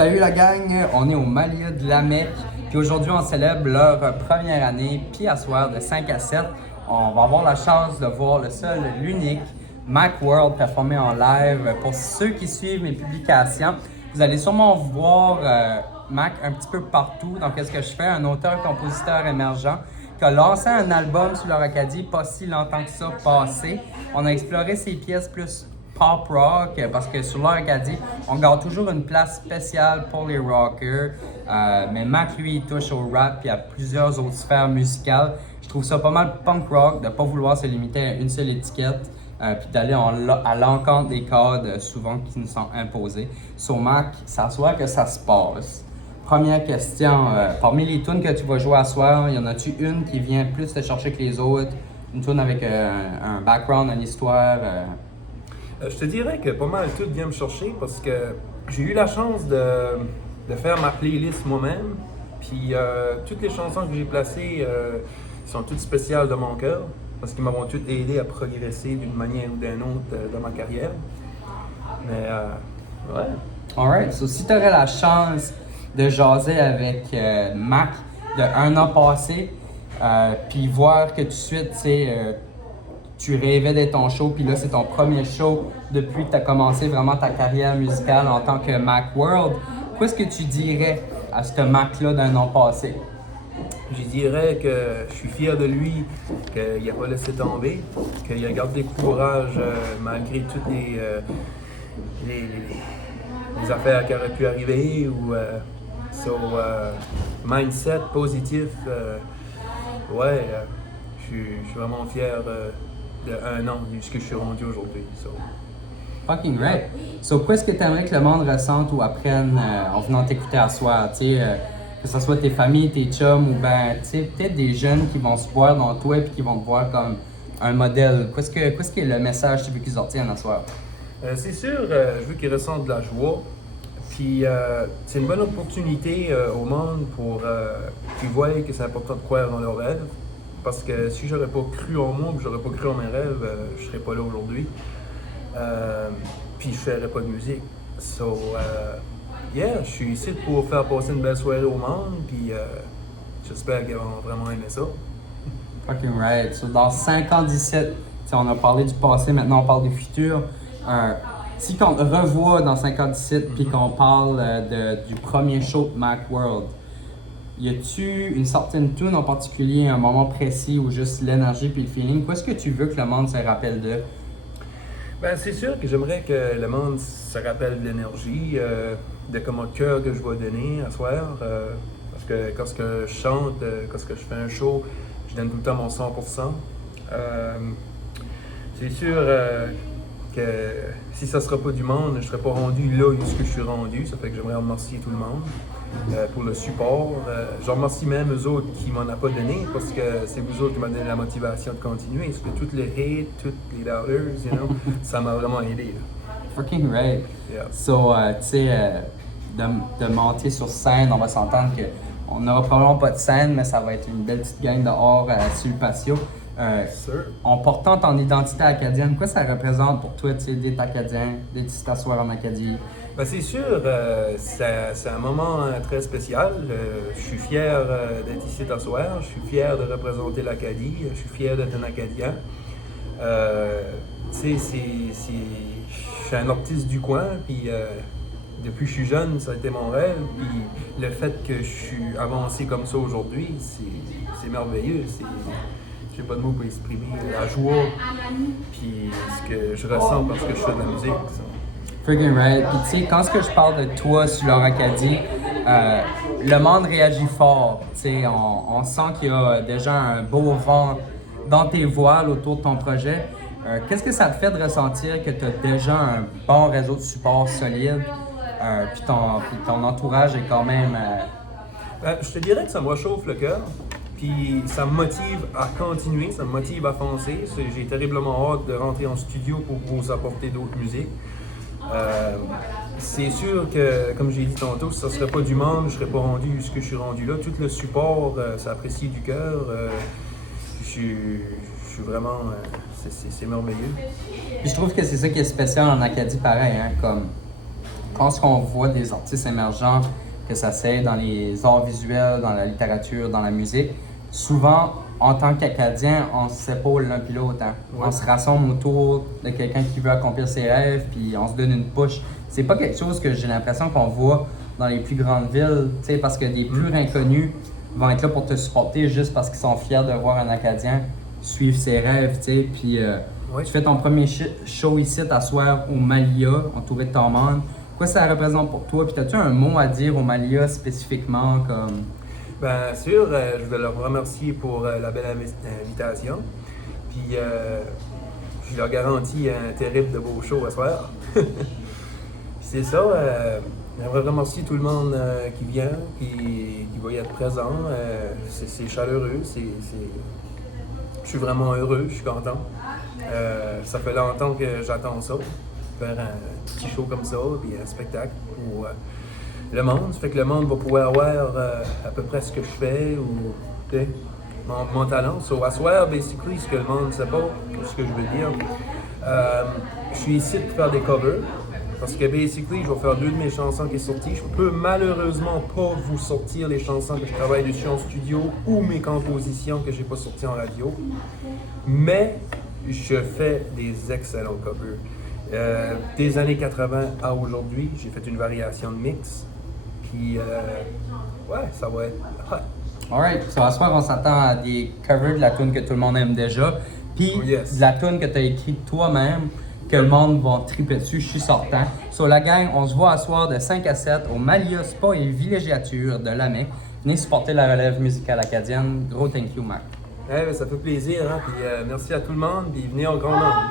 Salut la gang, on est au Malia de Lamec, puis aujourd'hui on célèbre leur première année, puis à soir de 5 à 7, on va avoir la chance de voir le seul, l'unique Macworld performer en live. Pour ceux qui suivent mes publications, vous allez sûrement voir Mac un petit peu partout dans Qu'est-ce que je fais, un auteur-compositeur émergent qui a lancé un album sur leur Acadie pas si longtemps que ça passé. On a exploré ses pièces plus pop rock parce que sur leur Acadie, on garde toujours une place spéciale pour les rockers. Mais Mac, lui, il touche au rap et à plusieurs autres sphères musicales. Je trouve ça pas mal punk rock de ne pas vouloir se limiter à une seule étiquette. Puis d'aller à l'encontre des codes souvent qui nous sont imposés. Sur Mac, c'est à soir que ça se passe. Première question, parmi les tunes que tu vas jouer à soir, y en a-tu une qui vient plus te chercher que les autres? Une tune avec un background, une histoire? Je te dirais que pas mal tout vient me chercher parce que j'ai eu la chance de faire ma playlist moi-même. Puis toutes les chansons que j'ai placées sont toutes spéciales de mon cœur parce qu'ils m'ont toutes aidé à progresser d'une manière ou d'une autre dans ma carrière. Mais ouais. Alright, so si tu aurais la chance de jaser avec Mac de un an passé, puis voir que tout de suite, tu rêvais d'être ton show, puis là, c'est ton premier show depuis que tu as commencé vraiment ta carrière musicale en tant que Macworld. Qu'est-ce que tu dirais à ce Mac-là d'un an passé? Je dirais que je suis fier de lui, qu'il n'a pas laissé tomber, qu'il a gardé courage malgré toutes les affaires qui auraient pu arriver ou mindset positif. Je suis vraiment fier de un an de ce que je suis rendu aujourd'hui. Fucking right. So, qu'est-ce que tu aimerais que le monde ressente ou apprenne en venant t'écouter à soir? Que ce soit tes familles, tes chums ou peut-être des jeunes qui vont se voir dans toi et qui vont te voir comme un modèle. Qu'est-ce que est le message que tu veux qu'ils retiennent à soir? C'est sûr, je veux qu'ils ressentent de la joie. Puis c'est une bonne opportunité au monde pour qu'ils voient que c'est important de croire dans leurs rêves. Parce que si j'aurais pas cru en moi, que j'aurais pas cru en mes rêves, je serais pas là aujourd'hui. Puis je ferais pas de musique. Je suis ici pour faire passer une belle soirée au monde. Puis j'espère qu'ils vont vraiment aimer ça. Fucking right. So, dans 5 ans d'ici, on a parlé du passé, maintenant on parle du futur. Si on te revoit dans 5 ans d'ici, puis qu'on parle du premier show de Macworld, y a-tu une certaine tune en particulier, un moment précis ou juste l'énergie puis le feeling? Qu'est-ce que tu veux que le monde se rappelle de? Ben, c'est sûr que j'aimerais que le monde se rappelle de l'énergie, de comment le cœur que je vais donner à soir. Parce que quand je chante, quand je fais un show, je donne tout le temps mon 100%. C'est sûr que si ça ne sera pas du monde, je ne serais pas rendu là où je suis rendu. Ça fait que j'aimerais remercier tout le monde pour le support. Je remercie même eux autres qui m'en ont pas donné parce que c'est vous autres qui m'ont donné la motivation de continuer. Parce que toutes les hates, toutes les doubters, ça m'a vraiment aidé. Fucking right. Yeah. So, de monter sur scène, on va s'entendre qu'on n'aura probablement pas de scène, mais ça va être une belle petite gang dehors sur le patio. En portant ton identité acadienne, quoi ça représente pour toi d'être acadien, d'être ici t'asseoir en Acadie? Ben, c'est sûr, c'est un moment très spécial. Je suis fier d'être ici t'asseoir, je suis fier de représenter l'Acadie, je suis fier d'être un Acadien. Je suis un artiste du coin, puis depuis que je suis jeune, ça a été mon rêve. Puis le fait que je suis avancé comme ça aujourd'hui, c'est merveilleux. J'ai pas de mots pour exprimer la joie, puis ce que je ressens parce que je fais de la musique. Freaking right. Puis tu sais, quand je parle de toi sur leur Acadie, le monde réagit fort. On sent qu'il y a déjà un beau vent dans tes voiles autour de ton projet. Qu'est-ce que ça te fait de ressentir que tu as déjà un bon réseau de support solide, puis ton entourage est quand même... Je te dirais que ça me réchauffe le cœur. Puis ça me motive à continuer, ça me motive à foncer. J'ai terriblement hâte de rentrer en studio pour vous apporter d'autres musiques. C'est sûr que, comme j'ai dit tantôt, si ça ne serait pas du monde, je ne serais pas rendu ce que je suis rendu là. Tout le support, ça apprécie du cœur. Je suis vraiment... c'est merveilleux. Puis je trouve que c'est ça qui est spécial en Acadie, pareil, hein, comme... Lorsqu'on voit des artistes émergents, que ça soit dans les arts visuels, dans la littérature, dans la musique, souvent, en tant qu'Acadien, on s'épaule l'un puis l'autre. Hein. Ouais. On se rassemble autour de quelqu'un qui veut accomplir ses rêves, puis on se donne une push. C'est pas quelque chose que j'ai l'impression qu'on voit dans les plus grandes villes, parce que des plus inconnus vont être là pour te supporter juste parce qu'ils sont fiers de voir un Acadien suivre ses rêves, puis Ouais. tu fais ton premier show ici à soir au Malia, entouré de ton monde. Quoi ça représente pour toi? Puis as-tu un mot à dire au Malia spécifiquement comme... Bien sûr, je veux leur remercier pour la belle invitation. Puis je leur garantis un terrible de beau show à soir. Puis c'est ça, j'aimerais remercier tout le monde qui vient, qui va y être présent. C'est chaleureux, je suis vraiment heureux, je suis content. Ça fait longtemps que j'attends ça, faire un petit show comme ça, puis un spectacle pour le monde. Ça fait que le monde va pouvoir voir à peu près ce que je fais ou mon talent. So, à soir, basically, ce que le monde ne sait pas, ce que je veux dire, je suis ici pour faire des covers. Parce que basically, je vais faire 2 de mes chansons qui sont sorties. Je peux malheureusement pas vous sortir les chansons que je travaille dessus en studio ou mes compositions que j'ai pas sorties en radio. Mais je fais des excellents covers. Des années 80 à aujourd'hui, j'ai fait une variation de mix. Puis, ouais, ça va être hot. Alright, so à soir, on s'attend à des covers de la tune que tout le monde aime déjà, puis Oh, yes. de la tune que tu as écrite toi-même, que le monde va triper dessus, je suis sortant. Sur la gang, on se voit à soir de 5 à 7 au Malia Spa et Villégiature de Lamay. Venez supporter la relève musicale acadienne. Gros thank you, Mac. Ça fait plaisir, hein? Puis merci à tout le monde, puis venez au grand nombre.